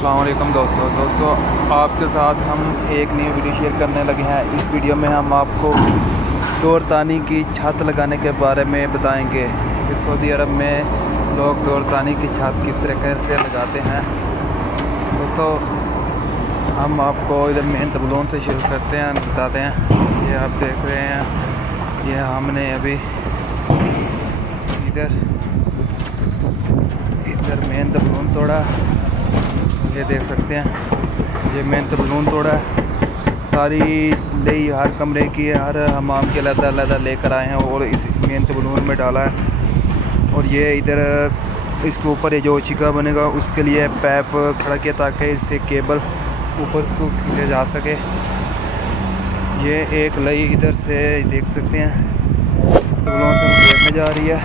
अस्सलाम वालेकुम दोस्तों आपके साथ हम एक नई वीडियो शेयर करने लगे हैं। इस वीडियो में हम आपको दौरतानी की छत लगाने के बारे में बताएंगे कि सऊदी अरब में लोग दौरतानी की छत किस तरीके से लगाते हैं। दोस्तों हम आपको इधर मेन तबलून से शुरू करते हैं, बताते हैं। ये आप देख रहे हैं, ये हमने अभी इधर मेन तबलून तोड़ा, ये देख सकते हैं। ये मेन तबलून तोड़ा है, सारी लई हर कमरे की हर हमाम के अलग लेकर आए हैं और इस मेन तबलून में डाला है। और ये इधर इसके ऊपर ये जो चिका बनेगा उसके लिए पैप खड़ा किया ताकि इससे केबल ऊपर को खींचा जा सके। ये एक लई इधर से देख सकते हैं तबलून से गेट में जा रही है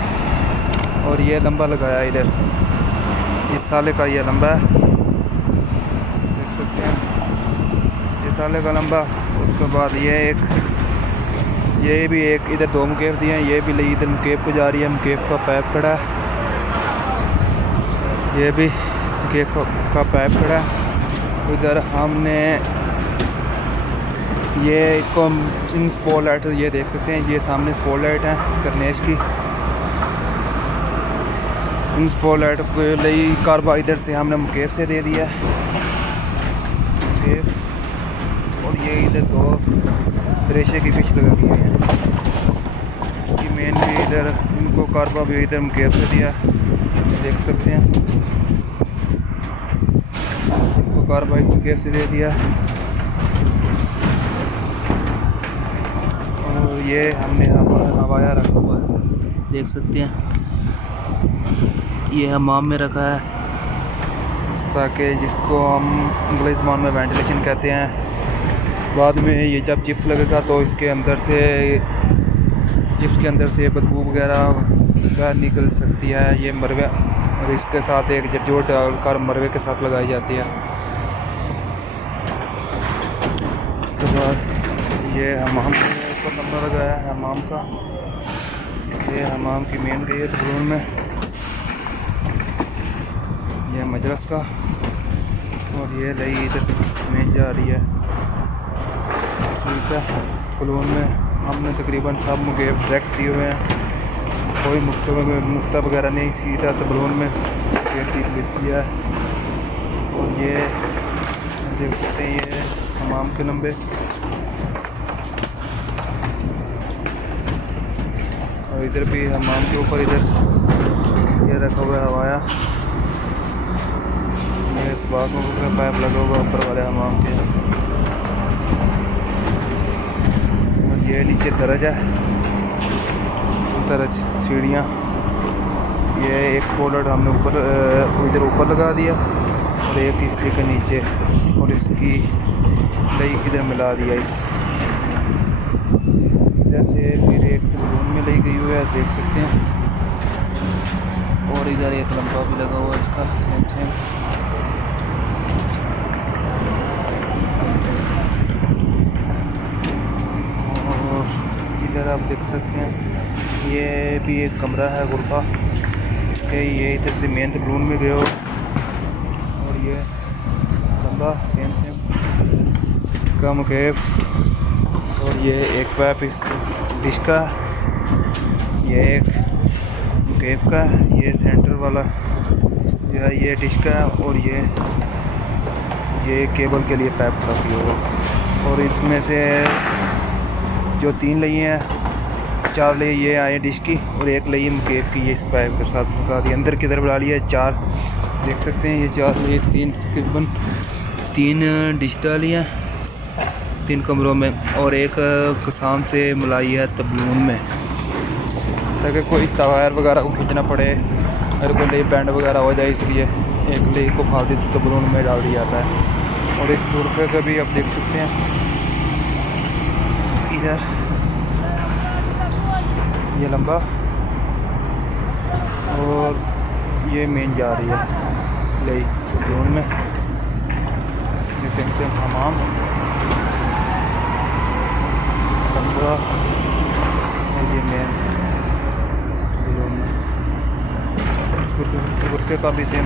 और ये लंबा लगाया इधर, इस साले का ये लंबा है, देख सकते हैं ये साले का लंबा। उसके बाद ये भी एक इधर दो मुकेफ दिए हैं, ये भी लई इधर मुकेफ को जा रही है, मुकेफ का पाइप खड़ा है, ये भी मुकेफ का पाइप खड़ा है। उधर हमने ये इसको स्पॉट लाइट, ये देख सकते हैं, ये सामने स्पॉट लाइट है करनेश की। इन स्पॉट लाइट को लई कारबा इधर से हमने मुकेफ से दे दिया मुकेफ, और ये इधर दो रेशे की फिक्स लगा दी है। इसकी मेन भी इधर, इनको कारबा भी इधर मुकेफ से दिया, देख सकते हैं। इसको कारबा इस मुकेफ से दे दिया। और ये हमने हवाया रखा हुआ है, देख सकते हैं। ये हमाम में रखा है ताकि जिसको हम इंग्लिश ज़बान में वेंटिलेशन कहते हैं। बाद में ये जब चिप्स लगेगा तो इसके अंदर से, चिप्स के अंदर से बदबू वगैरह बाहर निकल सकती है। ये मरवे, और इसके साथ एक जरजोर डालकर मरवे के साथ लगाई जाती है। इसके बाद ये हमाम के ऊपर नंबर लगाया है हमाम का, ये हमाम की मेन गई है तबलून में, ये मजरस का, और ये लई इधर में जा रही है। ठीक है, तबलून में हमने तकरीबन सब मुकेफ डायरेक्ट दिए हुए हैं, कोई मुफ्ता वगैरह नहीं, सीधा तबलून में लिखती है। और ये देख सकते हैं ये हमाम के लंबे, और इधर भी हमाम के ऊपर इधर ये रखा हुआ है हवाया, इस बाग में पाइप लगा हुआ ऊपर वाले हमाम के। और ये नीचे दरज है, दरज सीढ़ियाँ, ये एक स्पॉट हमने ऊपर इधर ऊपर लगा दिया और एक इसलिए के नीचे, और इसकी लई इधर मिला दिया। इस इधर से फिर एक तबलून में लई गई हुई है, देख सकते हैं। और इधर एक लंबा भी लगा हुआ है इसका, सेम। इधर आप देख सकते हैं ये भी एक कमरा है गुरफा, इसके ये इधर से मेन तबलून में गए हो, और ये लंबा सेम इसका मुकेफ, और ये एक पैप इस डिश का, ये एक मुकेफ का, ये सेंटर वाला जो है ये डिश का, और ये केबल के लिए पैप काफ़ी होगा। और इसमें से जो 3 लई हैं, 4 लई ये आए डिश की और एक लई मुकेफ की, ये इस पाइप के साथ लगा दी। अंदर की तरफ डाली है 4, देख सकते हैं ये 4 लई, 3 तकरीबन 3 डिश डाली हैं 3 कमरों में, और एक कसाम से मलाई है तबलून में, ताकि कोई तार वगैरह को खींचना पड़े, अगर कोई लई बैंड वगैरह हो जाए, इसलिए एक लई को फालतू तबलून में डाल दिया जाता है। और इस गुरफे का भी आप देख सकते हैं, इधर ये लंबा, और ये मेन जा रही है लई तबलून में, ये सेम हमाम लंबा, और ये मेन तबलून में। इस गुरफे का भी सेम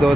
2